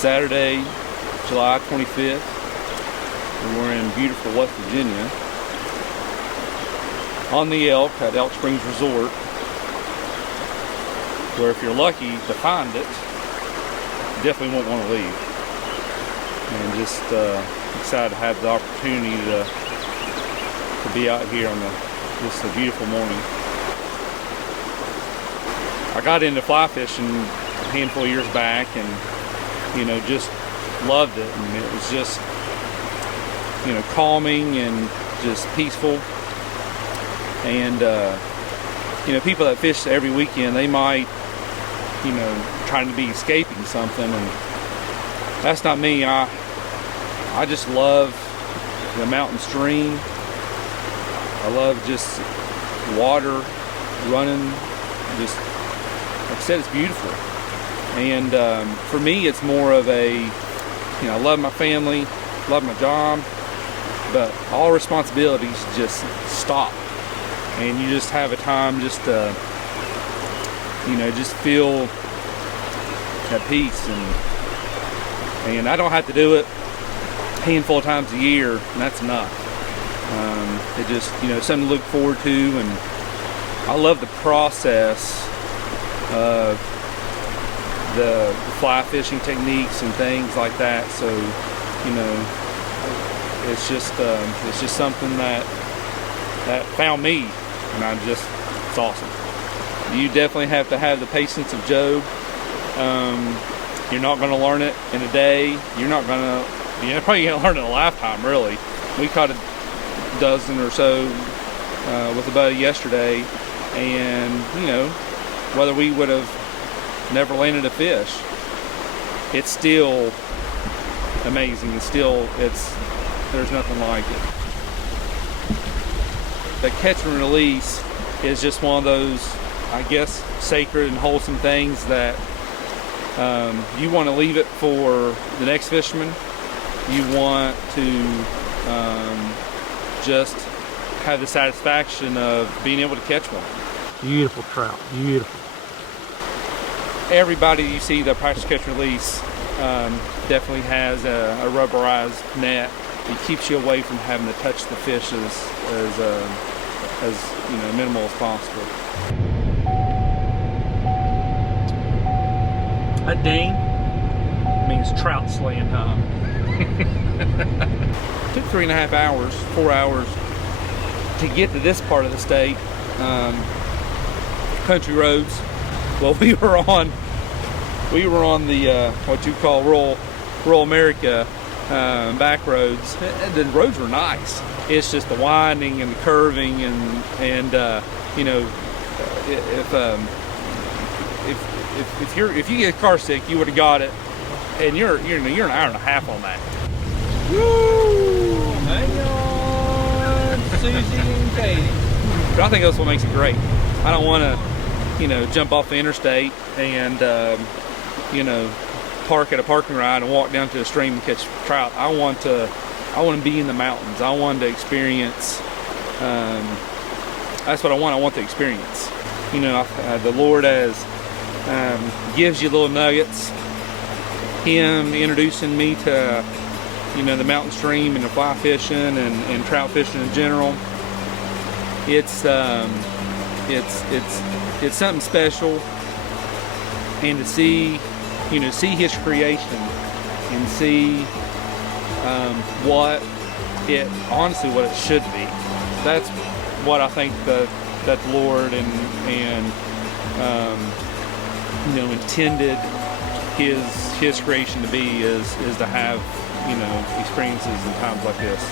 Saturday, July 25th, and we're in beautiful West Virginia on the Elk at Elk Springs Resort, where if you're lucky to find it, you definitely won't want to leave. And just excited to have the opportunity to be out here on just a beautiful morning. I got into fly fishing a handful of years back, and just loved it, and it was just calming and just peaceful. And people that fish every weekend, they might trying to be escaping something, and that's not me. I just love the mountain stream. I love just water running. Just like I said, it's beautiful. And for me, it's more of a, I love my family, love my job, but all responsibilities just stop. And you just have a time just to, just feel at peace. And I don't have to do it a handful of times a year, and that's enough. It just, something to look forward to, and I love the process of the fly fishing techniques and things like that. So, it's just something that found me, and it's awesome. You definitely have to have the patience of Job. You're not going to learn it in a day. You're probably going to learn it in a lifetime, really. We caught a dozen or so with a buddy yesterday, and whether we would have never landed a fish, it's still amazing. There's nothing like it. The catch and release is just one of those, I guess, sacred and wholesome things that you want to leave it for the next fisherman. You want to just have the satisfaction of being able to catch one. Beautiful trout, beautiful. Everybody you see that practice catch release definitely has a rubberized net. It keeps you away from having to touch the fish as minimal as possible. A ding means trout slaying time. Took 3.5 hours, 4 hours to get to this part of the state. Country roads. Well, we were on the what you call rural America back roads. The roads were nice. It's just the winding and the curving, and if you get car sick, you would have got it, and you're an hour and a half on that. Woo! Hang on, Susie and Katie. But I think that's what makes it great. I don't want to, jump off the interstate and, park at a parking lot and walk down to a stream and catch trout. I want to be in the mountains. I want to experience. That's what I want. I want the experience. The Lord gives you little nuggets. Him introducing me to, the mountain stream and the fly fishing and trout fishing in general. It's something special, and to see His creation and see what it should be. That's what I think that the Lord intended His creation to be, is to have experiences in times like this.